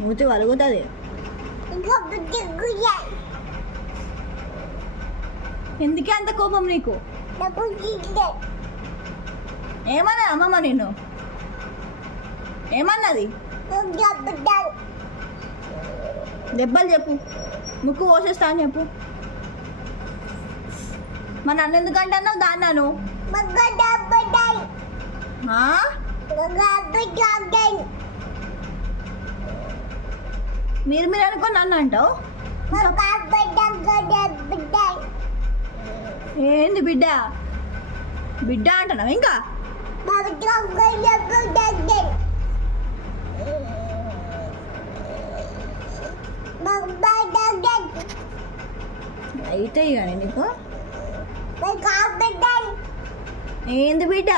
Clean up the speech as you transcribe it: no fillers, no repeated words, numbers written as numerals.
మూతి వలుగుతుంది. ఎందుకే అంత కోపం నీకు? ఏమన్నా అమ్మమ్మ నిన్ను ఏమన్నది? దెబ్బలు చెప్పు, ముక్కు కోసేస్తా అని చెప్పు. మా నన్ను ఎందుకంటే అన్నావు దాన్నాను? మీరు మీరు అనుకో నన్ను అంటావు. ఏంది బిడ్డ బిడ్డ అంటున్నావు? ఇంకా అయితే కానీ నీకు ఏంది బిడ్డ?